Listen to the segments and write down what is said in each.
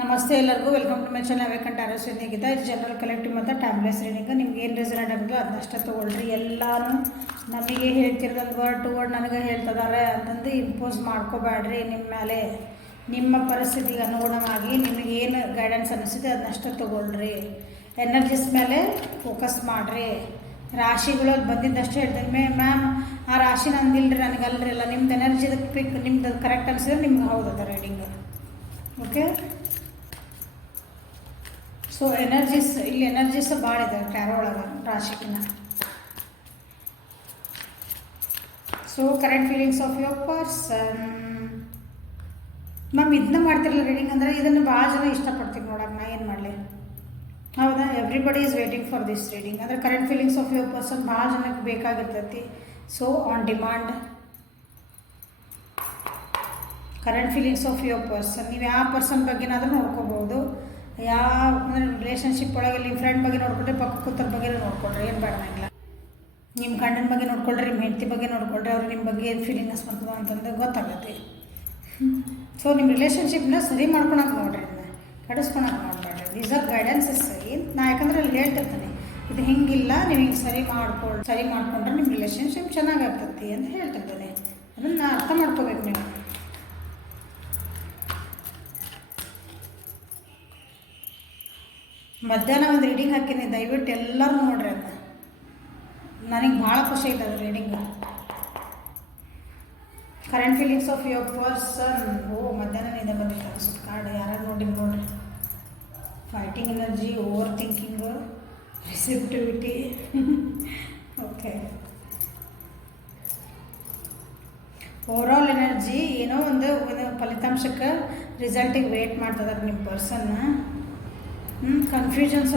ನಮಸ್ತೆ ಎಲ್ಲರಿಗೂ welcome to my channel vacant arrows ಸ್ನೇಹಿತ. ಇದು ಜನರಲ್ ಕಲೆಕ್ಟಿವ್ ಮತ್ತು ಟೈಮ್ಲೆಸ್ ರೀಡಿಂಗ್. ನಿಮ್ಗೆ ಏನು ರೆಸಲ್ಟ್ ಆಗೋದು ಅದನ್ನಷ್ಟೇ ತೊಗೊಳ್ರಿ. ಎಲ್ಲನೂ ನಮಗೆ ಹೇಳ್ತಿರೋದು ವರ್ಡ್ ಟು ವರ್ಡ್ ನನಗೆ ಹೇಳ್ತಿದ್ದಾರೆ ಅಂತಂದು ಇಂಪೋಸ್ ಮಾಡ್ಕೋಬೇಡ್ರಿ. ನಿಮ್ಮ ಮೇಲೆ ನಿಮ್ಮ ಪರಿಸ್ಥಿತಿಗೆ ಅನುಗುಣವಾಗಿ ನಿಮಗೇನು ಗೈಡೆನ್ಸ್ ಅನಿಸುತ್ತೆ ಅದನ್ನಷ್ಟೇ ತೊಗೊಳ್ರಿ. ಎನರ್ಜೀಸ್ ಮೇಲೆ ಫೋಕಸ್ ಮಾಡಿರಿ. ರಾಶಿಗಳು ಬಂದಿದ್ದಷ್ಟೇ ಹೇಳ್ತೀನಿ. ಮ್ಯಾಮ್ ಆ ರಾಶಿ ನಂದಿಲ್ರಿ, ನನಗಲ್ರಿ ಅಲ್ಲ, ನಿಮ್ದು ಎನರ್ಜಿದ ಪಿಕ್ ನಿಮ್ದು ಕರೆಕ್ಟ್ ಅನಿಸಿದ್ರೆ ನಿಮ್ಗೆ ಹೌದದ ರೀಡಿಂಗ್. ಓಕೆ, ಸೊ ಇಲ್ಲಿ ಎನರ್ಜೀಸ್ ಭಾಳ ಇದೆ ಟ್ಯಾರೋ ಒಳಗೆ ರಾಶಿಕಿನ. So current feelings of your person. Ma'am ಇದನ್ನ ಮಾಡ್ತಿರಲ್ಲ ರೀಡಿಂಗ್ ಅಂದರೆ ಇದನ್ನು ಭಾಳ ಜನ ಇಷ್ಟಪಡ್ತೀವಿ ನೋಡೋಕೆ. ನಾ ಏನು ಮಾಡಲಿ, ಹೌದಾ? Everybody is waiting for this reading. ಅಂದರೆ current feelings of your person ಭಾಳ ಜನಕ್ಕೆ ಬೇಕಾಗಿರ್ತೈತಿ. So on demand current feelings of your person. ನೀವು ಯಾವ ಪರ್ಸನ್ ಬಗ್ಗೆನಾದರೂ ನೋಡ್ಕೋಬೋದು. ಯಾವ ಅಂದರೆ ರಿಲೇಷನ್ಶಿಪ್ ಒಳಗೆ ನಿಮ್ಮ ಫ್ರೆಂಡ್ ಬಗ್ಗೆ ನೋಡ್ಕೊಂಡ್ರೆ, ಪಕ್ಕ ಕೂತರ ಬಗ್ಗೆ ನೋಡ್ಕೊಳ್ರಿ, ಏನು ಬೇಡಂಗಿಲ್ಲ. ನಿಮ್ಮ ಗಂಡನ ಬಗ್ಗೆ ನೋಡ್ಕೊಳ್ರಿ, ನಿಮ್ಮ ಹೆಂಡತಿ ಬಗ್ಗೆ ನೋಡ್ಕೊಳ್ರಿ. ಅವ್ರು ನಿಮ್ಮ ಬಗ್ಗೆ ಏನು ಫೀಲಿಂಗ್ಸ್ ಬರ್ತದೆ ಅಂತಂದು ಗೊತ್ತಾಗತ್ತೆ. ಸೊ ನಿಮ್ಮ ರಿಲೇಷನ್ಶಿಪ್ನ ಸರಿ ಮಾಡ್ಕೊಳಕ್ಕೆ ನೋಡ್ರಿ, ಅದನ್ನ ಕೆಡಿಸ್ಕೊಳಕ್ಕೆ ನೋಡ್ಬೇಡ್ರಿ. These are ಗೈಡೆನ್ಸಸ್. ನಾ ಯಾಕಂದ್ರೆ ಅಲ್ಲಿ ಹೇಳ್ತಿರ್ತೀನಿ, ಇದು ಹಿಂಗಿಲ್ಲ, ನೀವು ಹಿಂಗೆ ಸರಿ ಮಾಡ್ಕೊಂಡ್ರೆ ನಿಮ್ಮ ರಿಲೇಷನ್ಶಿಪ್ ಚೆನ್ನಾಗಾಗ್ತೈತಿ ಅಂತ ಹೇಳ್ತಿರ್ತೀನಿ. ಅದನ್ನು ಅರ್ಥ ಮಾಡ್ಕೋಬೇಕು ನೀವು. ಮಧ್ಯಾಹ್ನ ಒಂದು ರೀಡಿಂಗ್ ಹಾಕಿನಿ, ದಯವಿಟ್ಟು ಎಲ್ಲರೂ ನೋಡ್ರಿ. ಅದನ್ನ ನನಗೆ ಭಾಳ ಖುಷಿ ಇದೆ ಅದು reading. Current feelings of your person. ಮಧ್ಯಾಹ್ನ ಇದೆ ಬಂದಿತ್ತು ಅನ್ಸುತ್ತೆ ಕಾರ್ಡ್. ಯಾರು ನೋಡ್ರಿ. Fighting energy, over thinking, receptivity. Okay, overall energy ಏನೋ ಒಂದು ಫಲಿತಾಂಶಕ್ಕೆ ರಿಸಲ್ಟಿಗೆ ವೇಟ್ ಮಾಡ್ತದಾರೆ ನಿಮ್ಮ ಪರ್ಸನ್ನ. ಕನ್ಫ್ಯೂಷನ್ಸ್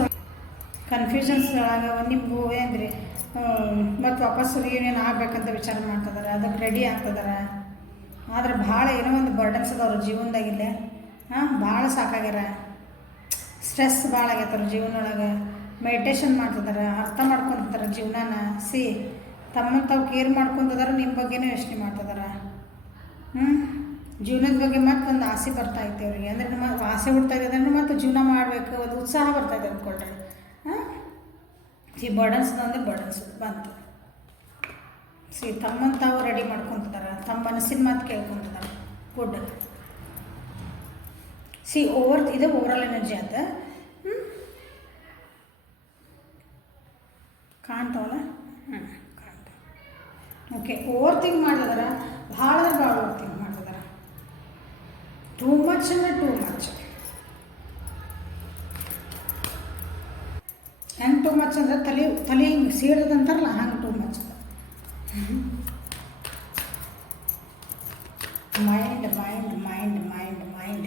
ಒಳಗೆ ನಿಮ್ಗೆ ಏನ್ರಿ ಮತ್ತು ವಾಪಸ್ ರಿಯೂನಿಯನ್ ಆಗಬೇಕಂತ ವಿಚಾರ ಮಾಡ್ತಿದ್ದಾರೆ. ಅದಕ್ಕೆ ರೆಡಿ ಆಗ್ತಿದ್ದಾರೆ. ಆದರೆ ಭಾಳ ಏನೋ ಒಂದು ಬರ್ಡನ್ಸ್ ಅದ ಅವ್ರ ಜೀವನದಾಗಿಲ್ಲ. ಭಾಳ ಸಾಕಾಗ್ಯಾರ, ಸ್ಟ್ರೆಸ್ ಭಾಳ ಆಗೈತೆ ಅವ್ರ ಜೀವನದೊಳಗೆ. ಮೆಡಿಟೇಷನ್ ಮಾಡ್ತಿದ್ದಾರೆ, ಅರ್ಥ ಮಾಡ್ಕೊತಿದ್ದಾರೆ ಜೀವನನ. ತಮ್ಮನ್ನು ತಾವು ಕೇರ್ ಮಾಡ್ಕೊತಿದ್ದಾರೆ, ನಿಮ್ಮ ಬಗ್ಗೆನೇ ಯೋಚನೆ ಮಾಡ್ತಿದ್ದಾರೆ. ಜೀವನದ ಬಗ್ಗೆ ಮತ್ತು ಒಂದು ಆಸೆ ಬರ್ತಾಯಿತ್ತು ಅವರಿಗೆ. ಅಂದರೆ ನಮ್ಮ ಆಸೆ ಹುಡ್ತಾಯಿದೆ ಅಂದರೆ ಮತ್ತು ಜೀವನ ಮಾಡಬೇಕು, ಒಂದು ಉತ್ಸಾಹ ಬರ್ತಾಯಿದೆ ಅಂದ್ಕೊಳ್ರಿ. ಈ ಬರ್ಡನ್ಸ್ ಅಂದರೆ ಬರ್ಡನ್ಸ್ ಬಂತು. ತಮ್ಮನ್ನು ತಾವು ರೆಡಿ ಮಾಡ್ಕೊತಿದ್ದಾರೆ, ತಮ್ಮ ಮನಸ್ಸಿನ ಮಾತು ಕೇಳ್ಕೊತಿದ್ದಾರೆ. ಗುಡ್. ಇದು ಓವರಾಲ್ ಎನರ್ಜಿ ಅಂತ ಕಾಣ್ತಾವಲ್ಲ. ಕಾಣ್ತಾವೆ. ಓಕೆ, ಓವರ್ ಥಿಂಕ್ ಮಾಡಿದಾರೆ, ಭಾಳ ಓವರ್ ಥಿಂಕ್ ಮಾಡಿದಾರೆ. ಟೂ ಮಚ್ ಅಂದರೆ ಟೂ ಮಚ್. ಹೆಂಗೆ ಟೂ ಮಚ್ ಅಂದ್ರೆ ತಲೆ ಹಿಂಗೆ ಸೇರಿದಂತಾರಲ್ಲ, ಹಂಗೆ too much. Mind mind mind mind mind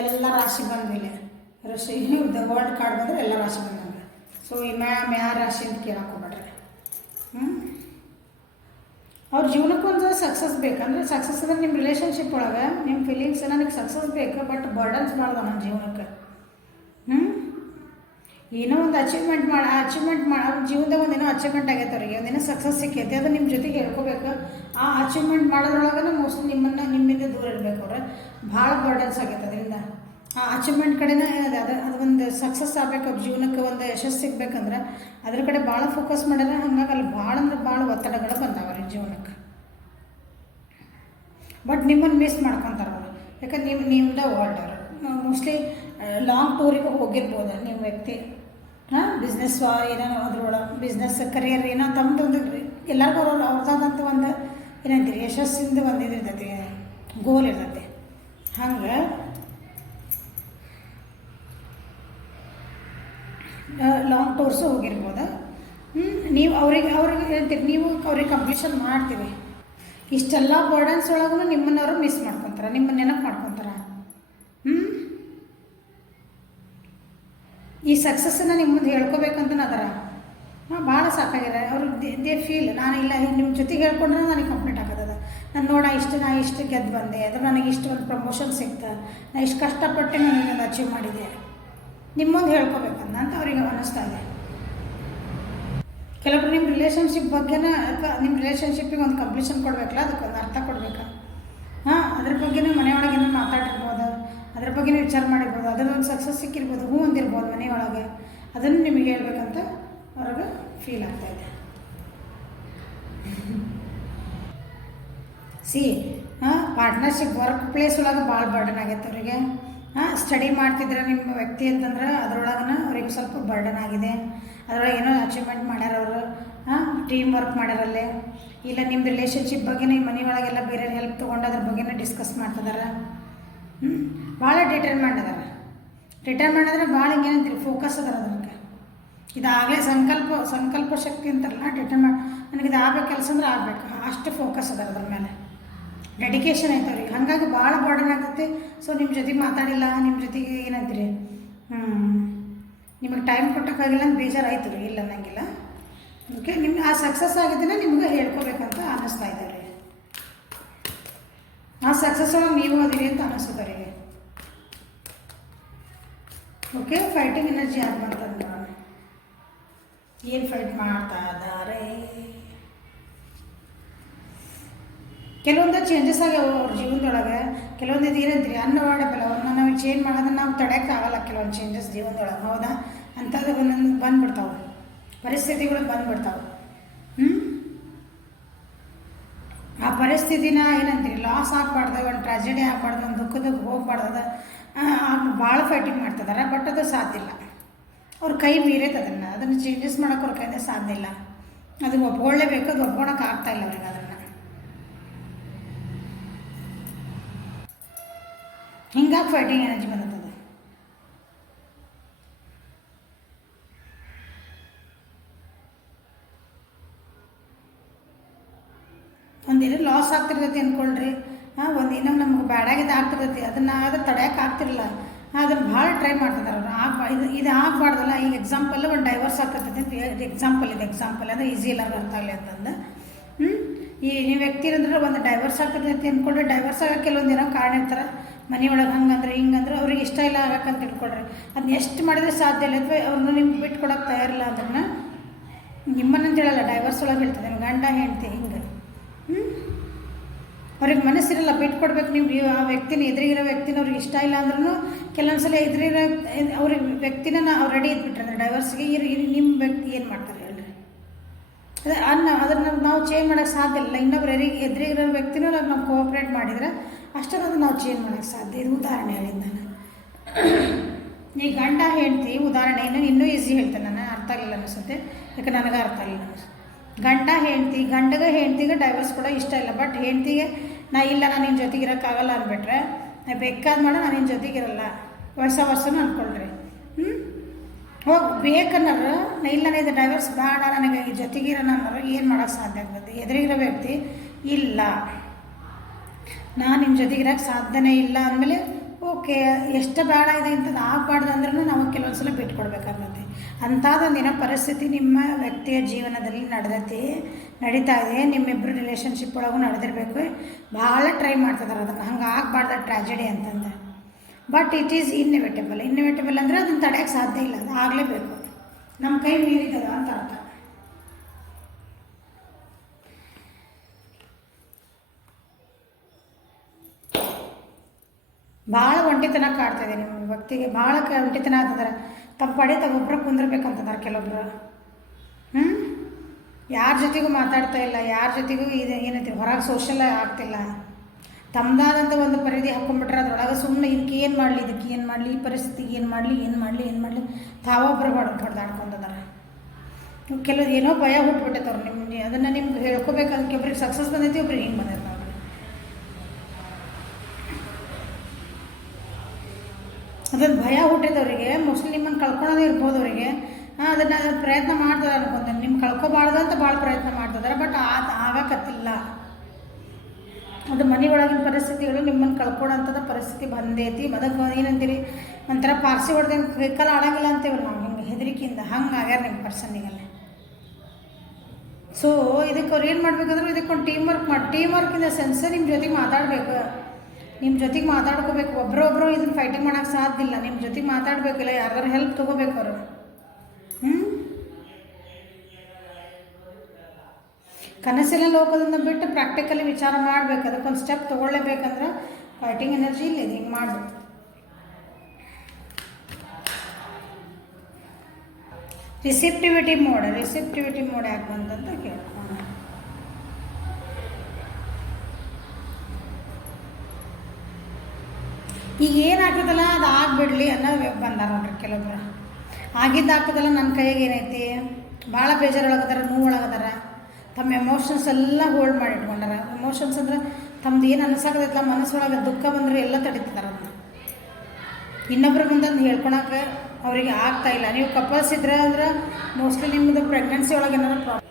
ಎಲ್ಲ ರಾಶಿ ಬಂದಿಲ್ಲ. ವರ್ಲ್ಡ್ ಕಾರ್ಡ್ ಬಂದರೆ ಎಲ್ಲ ರಾಶಿ ಬಂದಂಗೆ. ಸೊ ಈ ಮ್ಯಾಮ್ ಯಾವ ರಾಶಿ ಅಂತ ಕೇಳಕ್ಕೆ ಹೋಗ್ಬೇಡ್ರಿ. ಅವ್ರ ಜೀವನಕ್ಕೆ ಒಂದು ಸಕ್ಸಸ್ ಬೇಕಂದ್ರೆ, ಸಕ್ಸಸ್ ಅಂದರೆ ನಿಮ್ಮ ರಿಲೇಷನ್ಶಿಪ್ ಒಳಗೆ ನಿಮ್ಮ ಫೀಲಿಂಗ್ಸ್ ನನಗೆ ಸಕ್ಸಸ್ ಬೇಕು, ಬಟ್ ಬರ್ಡನ್ಸ್ ಮಾಡ್ದ ನನ್ನ ಜೀವನಕ್ಕೆ. ಏನೋ ಒಂದು ಅಚೀವ್ಮೆಂಟ್ ಅವ್ರ ಜೀವನದಾಗ ಒಂದೇನೋ ಅಚೀವ್ಮೆಂಟ್ ಆಗೈತೆ ಅವ್ರಿಗೆ, ಒಂದೇನೋ ಸಕ್ಸಸ್ ಸಿಕ್ಕೈತೆ. ಅದು ನಿಮ್ಮ ಜೊತೆಗೆ ಹೇಳ್ಕೋಬೇಕು. ಆ ಅಚೀವ್ಮೆಂಟ್ ಮಾಡೋದ್ರೊಳಗೆ ಮೋಸ್ಟ್ಲಿ ನಿಮ್ಮಿಂದ ದೂರ ಇರಬೇಕು. ಅವ್ರೆ ಭಾಳ ಬರ್ಡನ್ಸ್ ಆಗೈತೆ ಅದರಿಂದ. ಆ ಅಚೀವ್ಮೆಂಟ್ ಕಡೆನೇ ಅದು ಒಂದು ಸಕ್ಸಸ್ ಆಗಬೇಕು, ಅವ್ರ ಜೀವನಕ್ಕೆ ಒಂದು ಯಶಸ್ಸು ಸಿಗ್ಬೇಕಂದ್ರೆ ಅದ್ರ ಕಡೆ ಭಾಳ ಫೋಕಸ್ ಮಾಡ್ಯಾರ. ಹಂಗಾಗಿ ಅಲ್ಲಿ ಭಾಳ ಅಂದ್ರೆ ಭಾಳ ಒತ್ತಡಗಳು ಬಂದಾವ ಅವ್ರ ಜೀವನಕ್ಕೆ. ಬಟ್ ನಿಮ್ಮನ್ನು ಮಿಸ್ ಮಾಡ್ಕೊತಾರೆ ಅವರು. ಯಾಕಂದ್ರೆ ನಿಮ್ದ ವರ್ಲ್ಡ್ ಅವರು ಮೋಸ್ಟ್ಲಿ ಲಾಂಗ್ ಟೂರಿಗೆ ಹೋಗಿರ್ಬೋದು ನಿಮ್ಮ ವ್ಯಕ್ತಿ. ಬಿಸ್ನೆಸ್ ಏನೋ ಅದ್ರೊಳಗೆ ಬಿಸ್ನೆಸ್ ಕರಿಯರ್ ಏನೋ ತಮ್ಮದೊಂದು ಎಲ್ಲರಿಗೂ ಅವ್ರದ್ದಾದಂಥ ಒಂದು ಏನಂತೀರಿ ಯಶಸ್ಸಿಂದ ಒಂದು ಇದಿರ್ತೈತಿ, ಗೋಲ್ ಇರ್ತೈತಿ. ಹಂಗೆ ಲಾಂಗ್ ಟೂರ್ಸು ಹೋಗಿರ್ಬೋದು. ನೀವು ಅವ್ರಿಗೆ ಹೇಳ್ತೀರಿ, ನೀವು ಅವ್ರಿಗೆ ಕಂಪ್ಲೀಷನ್ ಮಾಡ್ತೀವಿ. ಇಷ್ಟೆಲ್ಲ ಬರ್ಡನ್ಸ್ ಒಳಗೂ ನಿಮ್ಮನ್ನವರು ಮಿಸ್ ಮಾಡ್ಕೊತಾರೆ, ನಿಮ್ಮನ್ನು ನೆನಪು ಮಾಡ್ಕೊತಾರೆ. ಈ ಸಕ್ಸಸ್ಸನ್ನು ನಿಮ್ಮ ಮುಂದೆ ಹೇಳ್ಕೊಬೇಕಂತ ಅದರ ಭಾಳ ಸಾಕಾಗಿದೆ. ಅವರು ದೇ ಫೀಲ್ ನಾನು ಇಲ್ಲ ನಿಮ್ಮ ಜೊತೆಗೆ ಹೇಳ್ಕೊಂಡ್ರೆ ನನಗೆ ಕಂಪ್ಲೀಟ್ ಆಗೋದದ. ನಾ ಇಷ್ಟು ಗೆದ್ದು ಬಂದೆ, ಅದ್ರ ನನಗೆ ಇಷ್ಟು ಒಂದು ಪ್ರಮೋಷನ್ ಸಿಕ್ತ, ನಾನು ಇಷ್ಟು ಕಷ್ಟಪಟ್ಟೆ ನಾನು ಇನ್ನೊಂದು ಅಚೀವ್ ಮಾಡಿದೆ, ನಿಮ್ಮ ಮುಂದೆ ಹೇಳ್ಕೊಬೇಕಂತ ಅವ್ರಿಗೆ ಅನ್ನಿಸ್ತಾ ಇದೆ. ಕೆಲವೊಬ್ರು ನಿಮ್ಮ ರಿಲೇಷನ್ಶಿಪ್ ಬಗ್ಗೆನ ಅಥವಾ ನಿಮ್ಮ ರಿಲೇಷನ್ಶಿಪ್ಪಿಗೆ ಒಂದು ಕಂಪ್ಲೀಷನ್ ಕೊಡಬೇಕಲ್ಲ, ಅದಕ್ಕೊಂದು ಅರ್ಥ ಕೊಡಬೇಕು. ಅದ್ರ ಬಗ್ಗೆನೂ ಮನೆಯೊಳಗೇನೋ ಮಾತಾಡಿರ್ಬೋದು, ಅದ್ರ ಬಗ್ಗೆನೂ ವಿಚಾರ ಮಾಡಿರ್ಬೋದು, ಅದರೊಂದು ಸಕ್ಸಸ್ ಸಿಕ್ಕಿರ್ಬೋದು, ಹ್ಞೂ ಅಂದಿರ್ಬೋದು ಮನೆಯೊಳಗೆ. ಅದನ್ನು ನಿಮಗೆ ಹೇಳ್ಬೇಕಂತ ಅವ್ರಿಗೆ ಫೀಲ್ ಆಗ್ತಾಯಿದೆ. ಪಾರ್ಟ್ನರ್ಶಿಪ್ ವರ್ಕ್ ಪ್ಲೇಸ್ ಒಳಗೆ ಭಾಳ ಬರ್ಡನ್ ಆಗೈತೆ ಅವರಿಗೆ. ಸ್ಟಡಿ ಮಾಡ್ತಿದ್ರೆ ನಿಮ್ಮ ವ್ಯಕ್ತಿ ಅಂತಂದ್ರೆ ಅದರೊಳಗನ ಅವ್ರಿಗೆ ಸ್ವಲ್ಪ ಬರ್ಡನ್ ಆಗಿದೆ. ಅದರೊಳಗೆ ಏನೋ ಅಚೀವ್ಮೆಂಟ್ ಮಾಡ್ಯಾರ ಅವರು, ಟೀಮ್ ವರ್ಕ್ ಮಾಡ್ಯಾರಲ್ಲೇ. ಇಲ್ಲ ನಿಮ್ಮ ರಿಲೇಷನ್ಶಿಪ್ ಬಗ್ಗೆ ನಿಮ್ಮ ಮನೆಯೊಳಗೆಲ್ಲ ಬೇರೆ ಹೆಲ್ಪ್ ತೊಗೊಂಡು ಅದ್ರ ಬಗ್ಗೆನೇ ಡಿಸ್ಕಸ್ ಮಾಡ್ತಿದ್ದಾರೆ. ಭಾಳ ಡಿಟರ್ಮೆಂಟ್ ಅದಾರ. ಡಿಟರ್ಮೆಂಟ್ ಅಂದರೆ ಭಾಳ ಹಿಂಗೇನಂತೀರಿ ಫೋಕಸ್ ಅದಾರ ಅದಕ್ಕೆ. ಇದಾಗಲೇ ಸಂಕಲ್ಪ ಶಕ್ತಿ ಅಂತಾರಲ್ಲ, ಡಿಟರ್ಮೆಂಟ್. ನನಗೆ ಇದು ಆಗಬೇಕು ಕೆಲಸ ಅಂದ್ರೆ ಆಗಬೇಕು, ಅಷ್ಟು ಫೋಕಸ್ ಅದಾರ ಅದ್ರ ಮೇಲೆ. ಡೆಡಿಕೇಶನ್ ಐತೆ ಅವ್ರಿಗೆ. ಹಾಗಾಗಿ ಭಾಳ ಬರ್ಡನ್ ಆಗ್ತೈತಿ. ಸೊ ನಿಮ್ಮ ಜೊತೆಗೆ ಮಾತಾಡಿಲ್ಲ, ನಿಮ್ಮ ಜೊತೆಗೆ ಏನಂತೀರಿ ನಿಮಗೆ ಟೈಮ್ ಕೊಟ್ಟಕ್ಕಾಗಿಲ್ಲ ಅಂತ ಬೇಜಾರಾಯ್ತು ರೀ, ಇಲ್ಲ ಅನ್ನಂಗಿಲ್ಲ. ಓಕೆ, ನಿಮ್ಗೆ ಆ ಸಕ್ಸಸ್ ಆಗಿದ್ದನ್ನ ನಿಮ್ಗೆ ಹೇಳ್ಕೊಬೇಕಂತ ಅನ್ನಿಸ್ತಾ ಇದ್ದಾರೆ. ಆ ಸಕ್ಸಸ್ ಒಳಗೆ ನೀವು ಅದಿರಿ ಅಂತ ಅನ್ನಿಸ್ತದೆ. ಓಕೆ, ಫೈಟಿಂಗ್ ಎನರ್ಜಿ ಯಾರು ಬಂತಂದ್ರೆ ಏನು ಫೈಟ್ ಮಾಡ್ತಾ ಇದ್ದಾರೆ. ಕೆಲವೊಂದು ಚೇಂಜಸ್ ಆಗ್ಯಾವ ಅವ್ರ ಜೀವನದೊಳಗೆ. ಕೆಲವೊಂದು ಇದು ಏನಂತೀರಿ ಅನ್ಅವಾಯ್ಡಬಲ್, ಅವ್ರನ್ನ ನಾವು ಚೇಂಜ್ ಮಾಡೋದನ್ನ ನಾವು ತಡೆಯೋಕ್ಕಾಗಲ್ಲ. ಕೆಲವೊಂದು ಚೇಂಜಸ್ ಜೀವನದೊಳಗೆ, ಹೌದಾ? ಅಂಥದ್ದು ಒಂದೊಂದು ಬಂದುಬಿಡ್ತಾವೆ, ಪರಿಸ್ಥಿತಿಗಳು ಬಂದುಬಿಡ್ತಾವೆ. ಆ ಪರಿಸ್ಥಿತಿನ ಏನಂತೀರಿ ಲಾಸ್ ಆಗಬಾರ್ದು, ಒಂದು ಟ್ರಾಜಿಡಿ ಆಗಬಾರ್ದು, ಒಂದು ದುಃಖದಾಗ ಹೋಗ್ಬಾರ್ದು. ಭಾಳ ಫೈಟಿಂಗ್ ಮಾಡ್ತಿದ್ದಾರೆ. ಬಟ್ ಅದು ಸಾಧ್ಯ ಇಲ್ಲ, ಅವ್ರ ಕೈ ಮೀರೈತೆ. ಅದನ್ನು ಚೇಂಜಸ್ ಮಾಡೋಕೆ ಅವ್ರ ಕೈಯಿಂದ ಸಾಧ್ಯ ಇಲ್ಲ. ಅದು ಒಪ್ಕೊಳ್ಳೇಬೇಕು, ಅದು ಒಪ್ಕೊಳಕ್ಕೆ ಆಗ್ತಾಯಿಲ್ಲ ಅವ್ರಿಗೆ. ಅದನ್ನು ಹಿಂಗಾಗಿ ಫೈಟಿಂಗ್ ಎನರ್ಜಿ ಬಂದದ. ಒಂದೇನೋ ಲಾಸ್ ಆಗ್ತಿರ್ತೈತಿ ಅಂದ್ಕೊಳ್ರಿ, ಒಂದೇನೋ ನಮ್ಗೆ ಬ್ಯಾಡಾಗಿದ್ದು ಆಗ್ತಿರ್ತೈತಿ, ಅದನ್ನು ತಡೆಯೋಕೆ ಆಗ್ತಿರಲಿಲ್ಲ. ಅದನ್ನು ಭಾಳ ಟ್ರೈ ಮಾಡ್ತಿದ್ದಾರೆ ಅವರು. ಇದು ಆಗಬಾರ್ದಲ್ಲ. ಈಗ ಎಕ್ಸಾಂಪಲ್ ಒಂದು ಡೈವರ್ಸ್ ಆಗ್ತೈತಿ, ಎಕ್ಸಾಂಪಲ್ ಅಂದರೆ ಈಸಿ ಎಲ್ಲ ಅರ್ಥ ಆಗಲಿ ಅಂತಂದು. ಈ ನೀವು ವ್ಯಕ್ತಿ ಅಂದ್ರೆ ಒಂದು ಡೈವರ್ಸ್ ಆಗ್ತೈತಿ ಅಂದ್ಕೊಂಡ್ರೆ, ಡೈವರ್ಸ್ ಆಗೋಕ್ಕೆ ಕೆಲವೊಂದು ಏನೋ ಕಾರಣ ಇರ್ತಾರೆ. ಮನೆಯೊಳಗೆ ಹಂಗಂದ್ರೆ ಹಿಂಗಂದ್ರೆ ಅವ್ರಿಗೆ ಇಷ್ಟ ಇಲ್ಲ ಆಗಕ್ಕಂತ ಇಟ್ಕೊಳ್ರಿ. ಅದನ್ನ ಎಷ್ಟು ಮಾಡಿದ್ರೆ ಸಾಧ್ಯ ಇಲ್ಲ, ಅಥವಾ ಅವ್ರನ್ನ ನಿಮ್ಗೆ ಬಿಟ್ಟು ಕೊಡೋಕೆ ತಯಾರಿಲ್ಲ. ಅದನ್ನು ನಿಮ್ಮನ್ನಂತ ಹೇಳಲ್ಲ, ಡೈವರ್ಸ್ ಒಳಗೆ ಹೇಳ್ತದೆ. ಗಂಡ ಹೆಂಡ್ತಿ ಹಿಂಗೆ ಅವ್ರಿಗೆ ಮನಸ್ಸಿರಲ್ಲ, ಬಿಟ್ಟು ಕೊಡ್ಬೇಕು. ನೀವು ಆ ವ್ಯಕ್ತಿನ ಎದುರಿಗಿರೋ ವ್ಯಕ್ತಿನ ಅವ್ರಿಗೆ ಇಷ್ಟ ಇಲ್ಲ ಅಂದ್ರೂ ಕೆಲವೊಂದು ಸಲ ಎದುರಿಗಿರೋ ಅವ್ರಿಗೆ ವ್ಯಕ್ತಿನ ಅವ್ರು ರೆಡಿ ಇದ್ಬಿಟ್ರೆ ಅಂದರೆ ಡೈವರ್ಸ್ಗೆ ನಿಮ್ಮ ವ್ಯಕ್ತಿ ಏನು ಮಾಡ್ತಾರೆ ಹೇಳ್ರಿ? ಅದನ್ನು ನಾವು ಚೇಂಜ್ ಮಾಡೋಕ್ಕೆ ಸಾಧ್ಯ ಇಲ್ಲ. ಇನ್ನೊಬ್ರು ಎದುರಿಗಿರೋ ವ್ಯಕ್ತಿನೂ ನಾವು ಕೋಆಪ್ರೇಟ್ ಮಾಡಿದರೆ ಅಷ್ಟೊಂದು ನಾವು ಚೇಂಜ್ ಮಾಡೋಕ್ಕೆ ಸಾಧ್ಯ. ಇದು ಉದಾಹರಣೆ ಹೇಳಿದ್ದು ನಾನು. ಈ ಗಂಡ ಹೆಂಡ್ತಿ ಉದಾಹರಣೆಯನ್ನು ಇನ್ನೂ ಈಸಿ ಹೇಳ್ತೇನೆ ನಾನು. ಅರ್ಥ ಆಗಲಿಲ್ಲ ಅನಿಸುತ್ತೆ, ಯಾಕೆ ನನಗೆ ಅರ್ಥ ಆಗಲಿಲ್ಲ ಅನಿಸುತ್ತೆ. ಗಂಡಗೆ ಹೆಂಡ್ತಿಗೆ ಡೈವರ್ಸ್ ಕೂಡ ಇಷ್ಟ ಇಲ್ಲ. ಬಟ್ ಹೆಂಡ್ತಿಗೆ ನಾನು ನಿನ್ನ ಜೊತೆಗೆ ಇರೋಕ್ಕಾಗಲ್ಲ ಅಂದ್ಬಿಟ್ರೆ, ನಾ ಬೇಕಾದ ಮಾಡೋ ನಾನು ನಿನ್ನ ಜೊತೆಗಿರಲ್ಲ ವರ್ಷನೂ ಅಂದ್ಕೊಳ್ರಿ. ಹೋಗಿ ಬೇಕನ್ನೋರು ಇಲ್ಲ, ಇದು ಡೈವರ್ಸ್ ಬೇಡ, ನನಗೆ ಈ ಜೊತೆಗಿರೋಣ ಅನ್ನೋರು ಏನು ಮಾಡೋಕ್ಕೆ ಸಾಧ್ಯ ಆಗ್ತದೆ? ಎದುರಿಗಿರೋ ವ್ಯಕ್ತಿ ಇಲ್ಲ, ನಾನು ನಿಮ್ಮ ಜೊತೆಗಿರೋಕ್ಕೆ ಸಾಧ್ಯನೇ ಇಲ್ಲ ಅಂದಮೇಲೆ ಓಕೆ, ಎಷ್ಟು ಬೇಡ ಇದೆ ಇಂಥದ್ದು ಆಗಬಾರ್ದು ಅಂದ್ರೂ ನಾವು ಕೆಲವೊಂದು ಸಲ ಬಿಟ್ಕೊಡ್ಬೇಕಾಗ್ತದೆ. ಅಂಥದ್ದೊಂದಿನ ಪರಿಸ್ಥಿತಿ ನಿಮ್ಮ ವ್ಯಕ್ತಿಯ ಜೀವನದಲ್ಲಿ ನಡೀತಾ ಇದೆ. ನಿಮ್ಮಿಬ್ಬರು ರಿಲೇಷನ್ಶಿಪ್ ಒಳಗೂ ನಡೆದಿರಬೇಕು. ಭಾಳ ಟ್ರೈ ಮಾಡ್ತಿದ್ದಾರೆ ಅದಕ್ಕೆ, ಹಂಗೆ ಆಗಬಾರ್ದು ಟ್ರಾಜಿಡಿ ಅಂತಂದು. ಬಟ್ ಇಟ್ ಈಸ್ ಇನ್ನೆವಿಟೇಬಲ್ ಅಂದರೆ ಅದನ್ನು ತಡೆಯೋಕ್ಕೆ ಸಾಧ್ಯ ಇಲ್ಲ, ಅದು ಆಗಲೇಬೇಕು. ನಮ್ಮ ಕೈ ಮೀರಿದದ ಅಂತ ಅರ್ಥ. ಭಾಳ ಒಂಟಿತನ ಕಾಡ್ತಾಯಿದೆ ನಿಮ್ಮ ವ್ಯಕ್ತಿಗೆ, ಭಾಳ ಒಂಟಿತನ ಆಗ್ತದಾರೆ. ತಮ್ಮ ಪಡೆ ಒಬ್ಬರು ಕುಂದಿರ್ಬೇಕಂತದಾರೆ ಕೆಲವೊಬ್ರು. ಯಾರ ಜೊತೆಗೂ ಮಾತಾಡ್ತಾ ಇಲ್ಲ, ಯಾರ ಜೊತೆಗೂ ಇದು ಏನೈತಿ ಹೊರಗೆ ಸೋಷಲ್ ಆಗ್ತಿಲ್ಲ. ತಮ್ಮದಾದಂಥ ಒಂದು ಪರಿಧಿ ಹಾಕ್ಕೊಂಡ್ಬಿಟ್ರೆ ಅದರೊಳಗೆ ಸುಮ್ಮನೆ ಇದಕ್ಕೆ ಏನು ಮಾಡಲಿ, ಈ ಪರಿಸ್ಥಿತಿಗೆ ಏನು ಮಾಡಲಿ ತಾವೊಬ್ಬರು ಹೊಡೆದಾಡ್ಕೊಂಡಿದ್ದಾರೆ. ಕೆಲವು ಏನೋ ಭಯ ಹುಟ್ಬಿಟ್ಟೈತವ್ರು ನಿಮ್ಗೆ. ಅದನ್ನು ನಿಮ್ಗೆ ಹೇಳ್ಕೊಬೇಕಂದ್ರೆ ಒಬ್ರಿಗೆ ಸಕ್ಸಸ್ ಬಂದೈತಿ, ಒಬ್ರಿಗೆ ಹಿಂಗೆ ಬಂದೈತೆ. ನಾವು ಅದನ್ನು ಭಯ ಹುಟ್ಟಿದವರಿಗೆ ಮೋಸ್ಟ್ಲಿ ನಿಮ್ಮನ್ನು ಕಳ್ಕೊಳ್ಳೋದೇ ಇರ್ಬೋದು ಅವರಿಗೆ. ಅದನ್ನು ಪ್ರಯತ್ನ ಮಾಡ್ತಾರೆ ಅನ್ಕೊಂತೀನಿ. ನಿಮ್ಗೆ ಕಳ್ಕೊಬಾರ್ದು ಅಂತ ಭಾಳ ಪ್ರಯತ್ನ ಮಾಡ್ತಿದ್ದಾರೆ. ಬಟ್ ಆಗಕತ್ತಿಲ್ಲ. ಅದು ಮನೆಯೊಳಗಿನ ಪರಿಸ್ಥಿತಿಗಳು ನಿಮ್ಮನ್ನು ಕಳ್ಕೊಡೋಂಥದ್ದು ಪರಿಸ್ಥಿತಿ ಬಂದೈತಿ. ಅದಕ್ಕೆ ಏನಂತೀರಿ, ಒಂಥರ ಪಾರ್ಸಿ ಹೊಡೆದಂಗೆ ಕೈಕಾಲ ಆಡಂಗಿಲ್ಲ ಅಂತೇವೆ ನಾವು, ಹಿಂಗೆ ಹೆದರಿಕೆಯಿಂದ ಹಂಗೆ ಆಗ್ಯಾರ ನಿಮ್ಮ ಪರ್ಸನ್ನಿಗೆಲ್ಲ. ಸೊ ಇದಕ್ಕೆ ಅವ್ರು ಏನು ಮಾಡಬೇಕಂದ್ರೆ ಇದಕ್ಕೊಂದು ಟೀಮ್ ವರ್ಕಿಂದ ಸೆನ್ಸ್ ನಿಮ್ಮ ಜೊತೆಗೆ ಮಾತಾಡಬೇಕು. ನಿಮ್ಮ ಜೊತೆಗೆ ಮಾತಾಡ್ಕೋಬೇಕು. ಒಬ್ಬರೊಬ್ಬರು ಇದನ್ನು ಫೈಟಿಂಗ್ ಮಾಡೋಕ್ಕೆ ಸಾಧ್ಯ ಇಲ್ಲ. ನಿಮ್ಮ ಜೊತೆಗೆ ಮಾತಾಡಬೇಕಿಲ್ಲ, ಯಾರು ಹೆಲ್ಪ್ ತೊಗೋಬೇಕು ಅವರು. ಕನಸಿನ ಲೋಕದಿಂದ ಬಿಟ್ಟು ಪ್ರಾಕ್ಟಿಕಲಿ ವಿಚಾರ ಮಾಡಬೇಕು. ಅದಕ್ಕೊಂದು ಸ್ಟೆಪ್ ತೊಗೊಳ್ಳೇಬೇಕಂದ್ರೆ ಫೈಟಿಂಗ್ ಎನರ್ಜಿ ಇಲ್ಲ, ಇದು ಹಿಂಗೆ ಮಾಡಬೇಕು. ರಿಸೆಪ್ಟಿವಿಟಿ ಮೋಡ್ ಯಾಕೆ ಬಂತಂತ ಕೇಳೋಣ. ಈಗ ಏನಾಗ್ತದಲ್ಲ ಅದು ಆಗಿಬಿಡ್ಲಿ ಅನ್ನೋದು ಬಂದಾರ ನೋಡ್ರಿ ಕೆಲವೊಬ್ರು. ಆಗಿದ್ದಾಗ್ತದಲ್ಲ ನನ್ನ ಕೈಯಾಗ ಏನೈತಿ, ಭಾಳ ಬೇಜಾರೊಳಗದಾರ, ನೋವೊಳಗದಾರ, ತಮ್ಮ ಎಮೋಷನ್ಸ್ ಎಲ್ಲ ಹೋಲ್ಡ್ ಮಾಡಿ ಇಟ್ಕೊಂಡಾರ. ಎಮೋಷನ್ಸ್ ಅಂದ್ರೆ ತಮ್ದು ಏನು ಅನ್ಸಾಕತ್ತೈತಲ್ಲ, ಮನಸ್ಸೊಳಗೆ ದುಃಖ ಬಂದರೆ ಎಲ್ಲ ತಡೀತಿದಾರ. ಅದನ್ನ ಇನ್ನೊಬ್ರು ಮುಂದಂದು ಹೇಳ್ಕೊಳಕ್ಕೆ ಅವರಿಗೆ ಆಗ್ತಾಯಿಲ್ಲ. ನೀವು ಕಪಲ್ಸ್ ಇದ್ರೆ ಅಂದ್ರೆ ಮೋಸ್ಟ್ಲಿ ನಿಮ್ಮದು ಪ್ರೆಗ್ನೆನ್ಸಿ ಒಳಗೆ ಏನಾದ್ರು ಪ್ರಾಬ್ಲಮ್,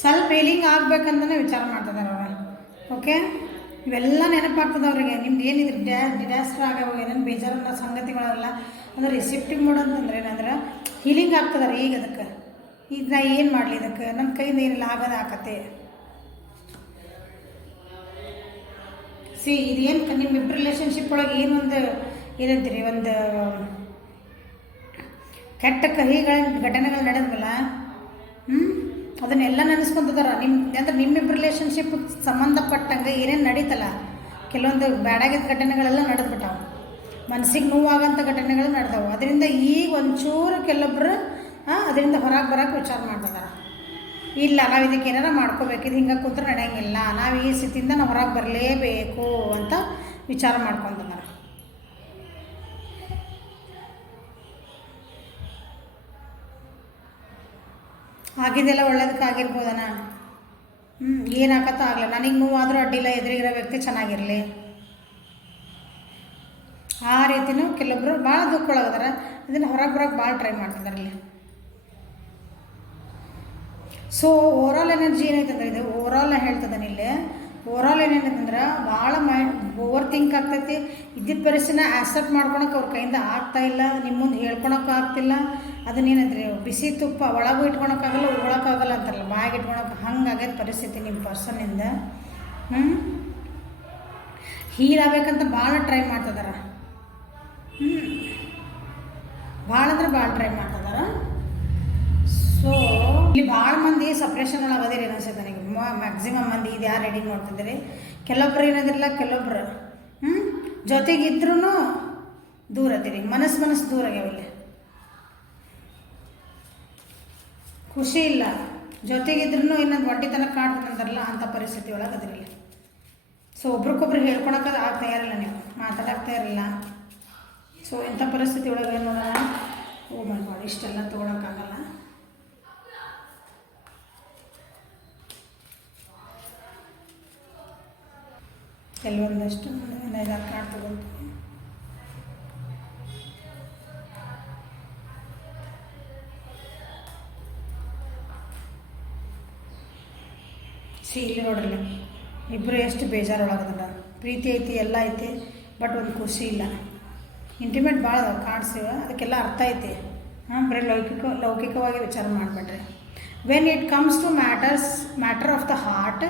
ಸ್ವಲ್ಪ ಹೀಲಿಂಗ್ ಆಗ್ಬೇಕಂತಲೇ ವಿಚಾರ ಮಾಡ್ತಿದ್ದಾರೆ ಅವ್ರು. ಓಕೆ, ಇವೆಲ್ಲ ನೆನಪಾಗ್ತದೆ ಅವರಿಗೆ. ನಿಮ್ದು ಏನಿದ್ರು ಡಿಸಾಸ್ಟರ್ ಆಗೋ ಏನೇನು ಬೇಜಾರನ್ನ ಸಂಗತಿಗಳೆಲ್ಲ ಅಂದ್ರೆ ರಿಸೆಪ್ಟಿವ್ ಮೋಡ್ ಅಂತಂದ್ರೆ ಏನಂದ್ರೆ ಹೀಲಿಂಗ್ ಆಗ್ತದಾರೆ. ಈಗ ಅದಕ್ಕೆ ಈಗ ನಾ ಏನು ಮಾಡಲಿ, ಇದಕ್ಕೆ ನನ್ನ ಕೈಯಿಂದ ಏನಿಲ್ಲ ಆಗೋದು ಆಕತ್ತೆ. ಇದೇನು ನಿಮ್ಮಿಬ್ಬರು ರಿಲೇಷನ್ಶಿಪ್ ಒಳಗೆ ಏನೊಂದು ಏನಂತೀರಿ, ಒಂದು ಕೆಟ್ಟ ಕಹಿಗಳ ಘಟನೆಗಳು ನಡೆದ್ವಲ್ಲ, ಅದನ್ನೆಲ್ಲ ನೆನೆಸ್ಕೊಂತದಾರ. ಅಂದ್ರೆ ನಿಮ್ಮಿಬ್ಬರು ರಿಲೇಷನ್ಶಿಪ್ ಸಂಬಂಧಪಟ್ಟಂಗೆ ಏನೇನು ನಡೀತಲ್ಲ, ಕೆಲವೊಂದು ಬ್ಯಾಡಾಗಿದ್ದ ಘಟನೆಗಳೆಲ್ಲ ನಡೆದ್ಬಿಟ್ಟಾವು, ಮನಸ್ಸಿಗೆ ನೋವಾಗಂಥ ಘಟನೆಗಳು ನಡೆದವು. ಅದರಿಂದ ಈಗ ಒಂಚೂರು ಕೆಲವೊಬ್ಬರು ಅದರಿಂದ ಹೊರಗೆ ಬರೋಕ್ಕೆ ವಿಚಾರ ಮಾಡ್ತಿದಾರೆ. ಇಲ್ಲ, ನಾವು ಇದಕ್ಕೆ ಏನಾರ ಮಾಡ್ಕೋಬೇಕು, ಇದು ಹಿಂಗೆ ಕೂತ್ರೆ ನಡೆಯಂಗಿಲ್ಲ, ನಾವು ಈ ಸ್ಥಿತಿಯಿಂದ ನಾವು ಹೊರಗೆ ಬರಲೇಬೇಕು ಅಂತ ವಿಚಾರ ಮಾಡ್ಕೊತಿದ್ದಾರೆ. ಆಗಿದ್ದೆಲ್ಲ ಒಳ್ಳೇದಕ್ಕಾಗಿರ್ಬೋದನ. ಏನಾಗತ್ತ ಆಗಲ್ಲ, ನನಗೆ ನೋವಾದರೂ ಅಡ್ಡಿಲ್ಲ, ಎದುರಿಗಿರೋ ವ್ಯಕ್ತಿ ಚೆನ್ನಾಗಿರಲಿ, ಆ ರೀತಿನೂ ಕೆಲವೊಬ್ಬರು ಭಾಳ ದುಃಖ ಒಳಗದಾರ. ಅದನ್ನು ಹೊರಗೆ ಬರೋಕ್ಕೆ ಭಾಳ ಟ್ರೈ ಮಾಡ್ತಿದ್ದಾರೆ ಇಲ್ಲಿ. ಸೊ ಓವರಾಲ್ ಎನರ್ಜಿ ಏನೈತಂದ್ರೆ, ಇದು ಓವರಾಲ್ ಹೇಳ್ತದಾನೆ ಇಲ್ಲಿ. ಓವರಾಲ್ ಏನೇನಂತಂದ್ರೆ ಭಾಳ ಓವರ್ ಥಿಂಕ್ ಆಗ್ತೈತಿ. ಇದ್ದಿದ್ದ ಪರಿಸ್ಥಿತಿನ ಆಕ್ಸೆಪ್ಟ್ ಮಾಡ್ಕೊಳಕ್ಕೆ ಅವ್ರ ಕೈಯಿಂದ ಆಗ್ತಾಯಿಲ್ಲ, ನಿಮ್ಮ ಮುಂದೆ ಹೇಳ್ಕೊಳಕ್ಕೆ ಆಗ್ತಿಲ್ಲ. ಅದನ್ನೇನಂದ್ರೆ ಬಿಸಿ ತುಪ್ಪ ಒಳಗೂ ಇಟ್ಕೊಳಕ್ಕಾಗಲ್ಲ, ಉಳ್ಕೊಳಕ್ಕಾಗಲ್ಲ ಅಂತಾರಲ್ಲ, ಬಾಯಿಗೆ ಇಟ್ಕೊಳಕ್ಕೆ ಹಂಗಾಗ್ಯದ ಪರಿಸ್ಥಿತಿ ನಿಮ್ಮ ಪರ್ಸನ್ನಿಂದ. ಹೀಲ್ ಆಗ್ಬೇಕಂತ ಭಾಳ ಟ್ರೈ ಮಾಡ್ತಿದಾರ. ಭಾಳ ಅಂದ್ರೆ ಭಾಳ ಟ್ರೈ ಮಾಡ್ತಿದಾರ. ಸೊ ಇಲ್ಲಿ ಭಾಳ ಮಂದಿ ಸಪ್ರೇಷನ್ ಒಳಗದಿರಿ ಅನಿಸುತ್ತೆ ನನಗೆ. ಮ್ಯಾಕ್ಸಿಮಮ್ ಮಂದಿ ಇದು ಯಾರು ರೆಡಿ ಮಾಡ್ತಿದ್ದೀರಿ. ಕೆಲವೊಬ್ರು ಏನದಿರಲ್ಲ, ಕೆಲವೊಬ್ರು ಜೊತೆಗಿದ್ರೂ ದೂರ ಅದಿರಿ, ಮನಸ್ಸು ದೂರ ಆಗ್ಯಾವಿಲ್ಲಿ, ಖುಷಿ ಇಲ್ಲ, ಜೊತೆಗಿದ್ರೂ ಇನ್ನೊಂದು ಒಡ್ಡಿತನ ಕಾಡ್ತಂತಾರಲ್ಲ ಅಂಥ ಪರಿಸ್ಥಿತಿ ಒಳಗೆ ಅದಿರಲಿ. ಸೊ ಒಬ್ರಿಗೊಬ್ರು ಹೇಳ್ಕೊಳಕ್ಕೆ ಆಗ್ತಾ ಇರಲ್ಲ, ನೀವು ಮಾತಾಡಕ್ತಾ ಇರಲ್ಲ. ಸೊ ಇಂಥ ಪರಿಸ್ಥಿತಿ ಒಳಗೆ ಏನು ನೋಡೋಣ, ಓ ಮೈ ಗಾಡ್, ಇಷ್ಟೆಲ್ಲ ತೊಗೊಳಕ್ಕಾಗಲ್ಲ. ಕೆಲವೊಂದಷ್ಟು 5-6 ಕಾರ್ಡ್ ತೊಗೊಳ್ತೀನಿ. ಇಲ್ಲಿ ನೋಡ್ರಿ, ಇಬ್ಬರು ಎಷ್ಟು ಬೇಜಾರೊಳಗದ. ಪ್ರೀತಿ ಐತಿ, ಎಲ್ಲ ಐತಿ, ಬಟ್ ಒಂದು ಖುಷಿ ಇಲ್ಲ. ಇಂಟಿಮೇಟ್ ಭಾಳ ಕಾಣಿಸಿವ, ಅದಕ್ಕೆಲ್ಲ ಅರ್ಥ ಐತಿ. ಬರೀ ಲೌಕಿಕವಾಗಿ ವಿಚಾರ ಮಾಡಿಬಿಟ್ರೆ. When it comes to matter of the heart,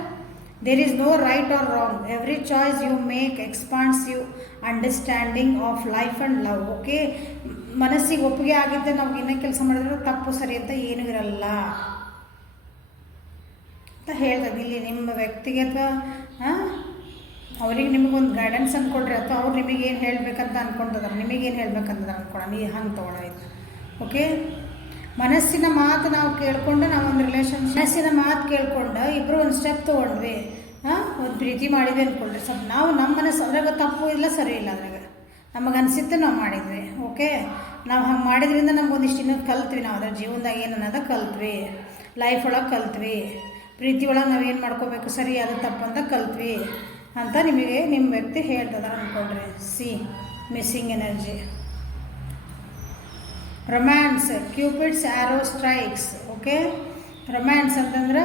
there is no right or wrong. Every choice you make expands your understanding of life and love. Okay, ಮನಸ್ಸಿಗೆ ಒಪ್ಪಿಗೆ ಆಗಿದ್ದೆ ನಾವು ಇನ್ನೂ ಕೆಲಸ ಮಾಡಿದ್ರೆ ತಪ್ಪು ಸರಿ ಅಂತ ಏನೂ ಇರಲ್ಲ ಅಂತ ಹೇಳ್ತದೆ ಇಲ್ಲಿ. ನಿಮ್ಮ ವ್ಯಕ್ತಿಗೆ ಅಥವಾ ಅವ್ರಿಗೆ ನಿಮಗೊಂದು ಗೈಡೆನ್ಸ್ ಅಂದ್ಕೊಡ್ರಿ, ಅಥವಾ ಅವ್ರು ನಿಮಗೇನು ಹೇಳಬೇಕಂತ ಅಂದ್ಕೊಂಡಿದ್ದಾರೆ, ನಿಮಗೇನು ಹೇಳ್ಬೇಕಂತ ಅಂದ್ಕೊಳ್ಳೋಣ. ನೀವು ಹಂಗೆ ತೊಗೊಳೋಯ್ತು. ಓಕೆ, ಮನಸ್ಸಿನ ಮಾತು ನಾವು ಕೇಳ್ಕೊಂಡು, ನಾವು ಒಂದು ಮನಸ್ಸಿನ ಮಾತು ಕೇಳ್ಕೊಂಡು ಇಬ್ಬರು ಒಂದು ಸ್ಟೆಪ್ ತೊಗೊಂಡ್ವಿ, ಒಂದು ಪ್ರೀತಿ ಮಾಡಿದ್ವಿ ಅಂದ್ಕೊಳ್ರಿ. ಸ್ವಲ್ಪ ನಾವು ನಮ್ಮ ಮನಸ್ಸು ಅದ್ರಾಗ ತಪ್ಪು ಇಲ್ಲ, ಸರಿ ಇಲ್ಲ, ಅದ್ರಾಗ ನಮಗೆ ಅನಿಸಿತ್ತು ನಾವು ಮಾಡಿದ್ವಿ. ಓಕೆ, ನಾವು ಹಂಗೆ ಮಾಡಿದ್ರಿಂದ ನಮ್ಗೊಂದಿಷ್ಟು ಇನ್ನೊಂದು ಕಲ್ತ್ವಿ, ನಾವು ಅದ್ರ ಜೀವನದಾಗ ಏನು ಅನ್ನೋದು ಕಲ್ತ್ವಿ, ಲೈಫ್ ಒಳಗೆ ಕಲ್ತ್ವಿ, ಪ್ರೀತಿ ಒಳಗೆ ನಾವು ಏನು ಮಾಡ್ಕೋಬೇಕು, ಸರಿ ಅದು ತಪ್ಪು ಅಂತ ಕಲ್ತ್ವಿ ಅಂತ ನಿಮಗೆ ನಿಮ್ಮ ವ್ಯಕ್ತಿ ಹೇಳ್ತದ ಅಂದ್ಕೊಳ್ರಿ. Missing energy. Romance, Cupid's arrow strikes. Okay, romance ಅಂತಂದ್ರೆ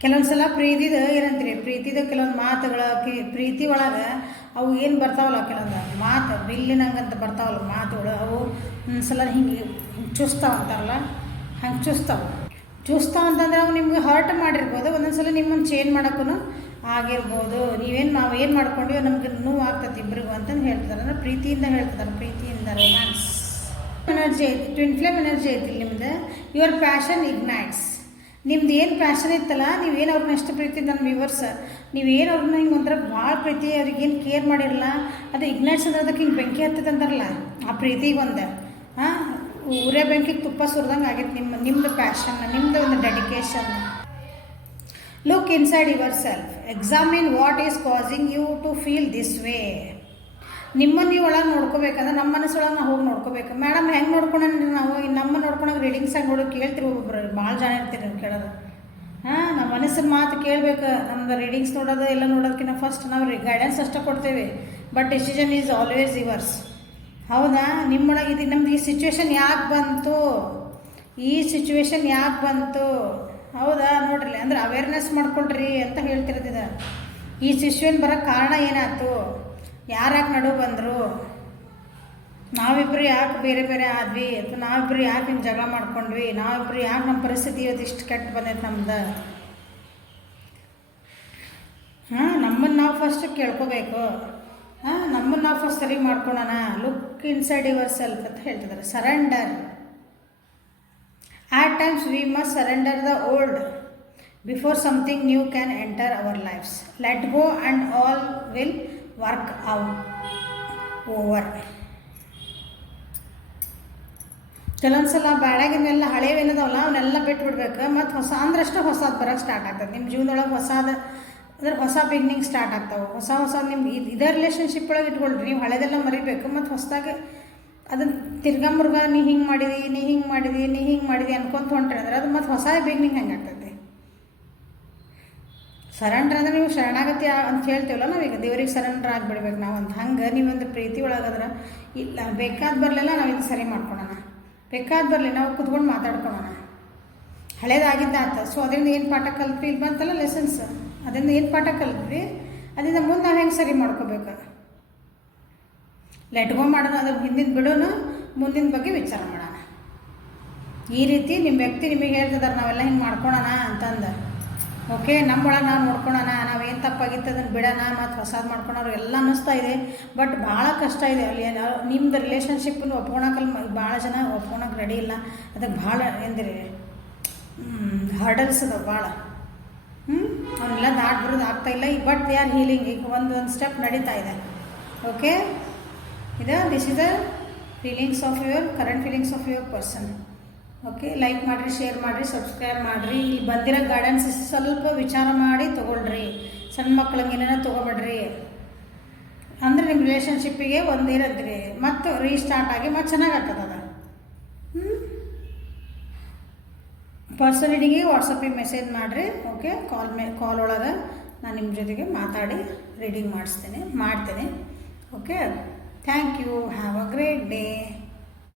ಕೆಲವೊಂದು ಸಲ ಪ್ರೀತಿದು ಏನಂತೀರಿ, ಪ್ರೀತಿದ ಕೆಲವೊಂದು ಮಾತುಗಳು, ಪ್ರೀತಿ ಒಳಗೆ ಅವು ಏನು ಬರ್ತಾವಲ್ಲ, ಕೆಲವೊಂದು ಮಾತು ಬಿಲ್ಲಿನಂಗಂತ ಬರ್ತಾವಲ್ಲ ಮಾತುಗಳು, ಅವು ಒಂದ್ಸಲ ಹಿಂಗೆ ಚುಸ್ತಾವ ಅಂತಾರಲ್ಲ, ಹಂಗೆ ಚುಸ್ತಾವ ಅಂತಂದ್ರೆ ಅವು ನಿಮ್ಗೆ ಹರ್ಟ್ ಮಾಡಿರ್ಬೋದು. ಒಂದೊಂದು ಸಲ ನಿಮ್ಮನ್ನು ಚೇಂಜ್ ಮಾಡೋಕ್ಕೂ ಆಗಿರ್ಬೋದು. ನಾವು ಏನು ಮಾಡ್ಕೊಂಡ್ವಿ ನಮ್ಗೆ ನೋವು ಆಗ್ತದೆ ಇಬ್ಬರಿಗೂ ಅಂತಂದು ಹೇಳ್ತಾರೆ. ಅಂದರೆ ಪ್ರೀತಿಯಿಂದ ಹೇಳ್ತಿದ್ದಾರೆ, ಪ್ರೀತಿಯಿಂದ. ರೊಮ್ಯಾನ್ಸ್ ಎನರ್ಜಿ ಐತಿ, ಟ್ವಿನ್ ಫ್ಲೇಮ್ ಎನರ್ಜಿ ಐತಿ ನಿಮ್ದು. ಯುವರ್ ಪ್ಯಾಷನ್ ಇಗ್ನೈಟ್ಸ್ ನಿಮ್ದು ಏನು ಪ್ಯಾಷನ್ ಇತ್ತಲ್ಲ, ನೀವೇನು ಅವ್ರನ್ನ ಎಷ್ಟು ಪ್ರೀತಿ ನನ್ನ ವ್ಯೂವರ್ಸ್, ನೀವೇನು ಅವ್ರನ್ನ ಹಿಂಗೆ ಒಂಥರ ಭಾಳ ಪ್ರೀತಿ ಅವ್ರಿಗೇನು ಕೇರ್ ಮಾಡಿರಲ್ಲ, ಅದು ಇಗ್ನೈಟ್ಸ್ ಅಂದ್ರೆ ಅದಕ್ಕೆ ಹಿಂಗೆ ಬೆಂಕಿ ಹತ್ತದ ಅಂತಾರಲ್ಲ, ಆ ಪ್ರೀತಿಗೆ ಒಂದು ಉರೇ ಬೆಂಕಿಗೆ ತುಪ್ಪ ಸುರಿದಂಗೆ ಆಗೈತೆ ನಿಮ್ಮದು ಪ್ಯಾಷನ್, ನಿಮ್ಮದು ಒಂದು dedication. Look inside yourself, examine what is causing you to feel this way. ನಿಮ್ಮನ್ನು ನೀವು ಒಳಗೆ ನೋಡ್ಕೋಬೇಕಂದ್ರೆ ನಮ್ಮ ಮನಸ್ಸೊಳಗೆ ನಾವು ಹೋಗಿ ನೋಡ್ಕೋಬೇಕು. ಮೇಡಮ್ ಹೆಂಗೆ ನೋಡ್ಕೊಂಡ್ರಿ ನಾವು ನಮ್ಮ ನೋಡ್ಕೊಂಡಾಗ ರೀಡಿಂಗ್ಸಾಗಿ ನೋಡಿ ಕೇಳ್ತೀವಿ, ಒಬ್ಬೊಬ್ರು ಭಾಳ ಜನ ಇರ್ತೀರಿ ನೀವು ಕೇಳೋದು. ನಮ್ಮ ಮನಸ್ಸಿನ ಮಾತು ಕೇಳಬೇಕು. ನಮ್ದು ರೀಡಿಂಗ್ಸ್ ನೋಡೋದು ಎಲ್ಲ ನೋಡೋದಕ್ಕಿಂತ ಫಸ್ಟ್ ನಾವು ಗೈಡೆನ್ಸ್ ಅಷ್ಟೇ ಕೊಡ್ತೇವೆ, but decision is always yours. ಹೌದಾ? ನಿಮ್ಮೊಳಗೆ ಇದು ನಮ್ದು ಈ ಸಿಚುವೇಶನ್ ಯಾಕೆ ಬಂತು, ಈ ಸಿಚುವೇಶನ್ ಯಾಕೆ ಬಂತು, ಹೌದಾ ನೋಡ್ರಿ, ಅಂದ್ರೆ ಅವೇರ್ನೆಸ್ ಮಾಡ್ಕೊಳ್ರಿ ಅಂತ ಹೇಳ್ತಿರೋದಿದೆ. ಈ ಸಿಚುವೇಶನ್ ಬರೋಕ್ಕೆ ಕಾರಣ ಏನಾಯ್ತು, ಯಾರ್ಯಾಕೆ ನಡುವೆ ಬಂದರು, ನಾವಿಬ್ಬರು ಯಾಕೆ ಬೇರೆ ಬೇರೆ ಆದ್ವಿ, ಅಥವಾ ನಾವಿಬ್ಬರು ಯಾಕೆ ಹಿಂಗೆ ಜಗಳ ಮಾಡ್ಕೊಂಡ್ವಿ, ನಾವಿಬ್ಬರು ಯಾಕೆ ನಮ್ಮ ಪರಿಸ್ಥಿತಿ ಇವತ್ತು ಇಷ್ಟು ಕೆಟ್ಟು ಬಂದೈತೆ ನಮ್ದು. ನಮ್ಮನ್ನು ನಾವು ಫಸ್ಟ್ ಕೇಳ್ಕೋಬೇಕು. ನಮ್ಮನ್ನು ನಾವು ಫಸ್ಟ್ ಸರಿ ಮಾಡ್ಕೊಳೋಣ. ಲುಕ್ ಇನ್ಸೈಡ್ ಯುವರ್ ಸೆಲ್ಫ್ ಅಂತ ಹೇಳ್ತಿದ್ದಾರೆ. Surrender. At times we must surrender the old before something new can enter our lives. Let go and all will work out over. ಕೆಲವೊಂದ್ಸಲ ಬ್ಯಾಡಾಗಿನೆಲ್ಲ ಹಳೇವೇನದವಲ್ಲ ಅವನ್ನೆಲ್ಲ ಬಿಟ್ಬಿಡ್ಬೇಕು, ಮತ್ತು ಹೊಸ ಅಂದ್ರಷ್ಟು ಹೊಸದು ಬರೋಕ್ಕೆ ಸ್ಟಾರ್ಟ್ ಆಗ್ತದೆ. ನಿಮ್ಮ ಜೀವನದೊಳಗೆ ಹೊಸದು ಅಂದ್ರೆ ಹೊಸ ಬಿಗ್ನಿಂಗ್ ಸ್ಟಾರ್ಟ್ ಆಗ್ತಾವೆ. ಹೊಸ ನಿಮ್ಮ ಇದೇ ರಿಲೇಷನ್ಶಿಪ್ ಒಳಗೆ ಇಟ್ಕೊಳ್ರಿ. ನೀವು ಹಳೆದೆಲ್ಲ ಮರಿಬೇಕು, ಮತ್ತು ಹೊಸದಾಗಿ ಅದನ್ನು ತಿರ್ಗಾ ನೀ ಹಿಂಗೆ ಮಾಡಿದಿ ಅನ್ಕೊಂತ ಹೊಂಟ್ರಿ ಅಂದ್ರೆ ಅದು ಮತ್ತು ಹೊಸ ಬಿಗ್ನಿಂಗ್ ಹೆಂಗೆ ಆಗ್ತದೆ. ಸರೆಂಡ್ರ್ ಅಂದರೆ ನೀವು ಶರಣಾಗತಿ ಅಂತ ಹೇಳ್ತೀವಲ್ಲ, ನಾವೀಗ ದೇವ್ರಿಗೆ ಸರೆಂಡ್ರ್ ಆಗಿಬಿಡ್ಬೇಕು ನಾವು ಅಂತ. ಹಂಗೆ ನೀವೊಂದು ಪ್ರೀತಿ ಒಳಗಾದ್ರೆ ಇಲ್ಲ ಬೇಕಾದ ಬರಲಿಲ್ಲ, ನಾವು ಇದು ಸರಿ ಮಾಡ್ಕೊಳೋಣ, ಬೇಕಾದ ಬರಲಿ ನಾವು ಕುತ್ಕೊಂಡು ಮಾತಾಡ್ಕೊಳೋಣ. ಹಳೇದಾಗಿದ್ದಾತ, ಸೊ ಅದರಿಂದ ಏನು ಪಾಠ ಕಲ್ತ್ರಿ, ಇಲ್ಲಿ ಬಂತಲ್ಲ ಲೆಸನ್ಸ್, ಅದರಿಂದ ಏನು ಪಾಠ ಕಲ್ತ್ರಿ, ಅದರಿಂದ ಮುಂದೆ ನಾವು ಹೆಂಗೆ ಸರಿ ಮಾಡ್ಕೋಬೇಕು. ಲೆಟ್ಗೋ ಮಾಡೋಣ, ಅದು ಹಿಂದಿನ ಬಿಡೋಣ, ಮುಂದಿನ ಬಗ್ಗೆ ವಿಚಾರ ಮಾಡೋಣ. ಈ ರೀತಿ ನಿಮ್ಮ ವ್ಯಕ್ತಿ ನಿಮಗೆ ಹೇಳ್ತಿದ್ದಾರೆ ನಾವೆಲ್ಲ ಹಿಂಗೆ ಮಾಡ್ಕೊಳೋಣ ಅಂತಂದು. ಓಕೆ, ನಮ್ಮೊಳಗೆ ನಾವು ನೋಡ್ಕೊಳೋಣ, ನಾವೇನು ತಪ್ಪಾಗಿತ್ತು ಅದನ್ನು ಬಿಡೋಣ, ಮತ್ತು ಹೊಸದು ಮಾಡ್ಕೊಳೋರು ಎಲ್ಲ ಅನ್ನಿಸ್ತಾ ಇದೆ. ಬಟ್ ಭಾಳ ಕಷ್ಟ ಇದೆ ಅಲ್ಲಿ. ನಿಮ್ಮದು ರಿಲೇಷನ್ಶಿಪ್ಪನ್ನು ಒಪ್ಕೊಳಕ್ಕಲ್ಲಿ ಭಾಳ ಜನ ಒಪ್ಕೊಳಕ್ಕೆ ರೆಡಿ ಇಲ್ಲ. ಅದಕ್ಕೆ ಭಾಳ ಎಂದ್ರೆ ಹರ್ಡಲ್ಸ್ ಅದಾವೆ ಭಾಳ. ಅವನ್ನೆಲ್ಲ ದಾಟ್ಬಿಡೋದು ಆಗ್ತಾಯಿಲ್ಲ. ಈಗ ಬಟ್ ದೇ ಆರ್ ಹೀಲಿಂಗ್. ಈಗ ಒಂದು ಸ್ಟೆಪ್ ನಡೀತಾ ಇದೆ. Okay, this is the feelings of your current feelings of your person. Okay, like ಮಾಡಿರಿ, ಶೇರ್ ಮಾಡಿರಿ, ಸಬ್ಸ್ಕ್ರೈಬ್ ಮಾಡಿರಿ. ಇಲ್ಲಿ ಬಂದಿರೋ ಗೈಡೆನ್ಸ್ ಸ್ವಲ್ಪ ವಿಚಾರ ಮಾಡಿ ತೊಗೊಳ್ರಿ. ಸಣ್ಣ ಮಕ್ಳಿಗೆ ಏನೇನೋ ತೊಗೊಬೇಡ್ರಿ, ಅಂದರೆ ನಿಮ್ಮ ರಿಲೇಷನ್ಶಿಪ್ಪಿಗೆ ಒಂದಿರದ್ರಿ, ಮತ್ತು ರೀಸ್ಟಾರ್ಟ್ ಆಗಿ ಮತ್ತು ಚೆನ್ನಾಗಿ ಆಗ್ತದೆ. ಪರ್ಸನಲಿಟಿಗೆ ವಾಟ್ಸಪ್ಪಿಗೆ ಮೆಸೇಜ್ ಮಾಡಿರಿ. ಓಕೆ, ಕಾಲ್ ಒಳಗೆ ನಾನು ನಿಮ್ಮ ಜೊತೆಗೆ ಮಾತಾಡಿ ರೀಡಿಂಗ್ ಮಾಡ್ತೇನೆ. Okay, thank you. Have a great day.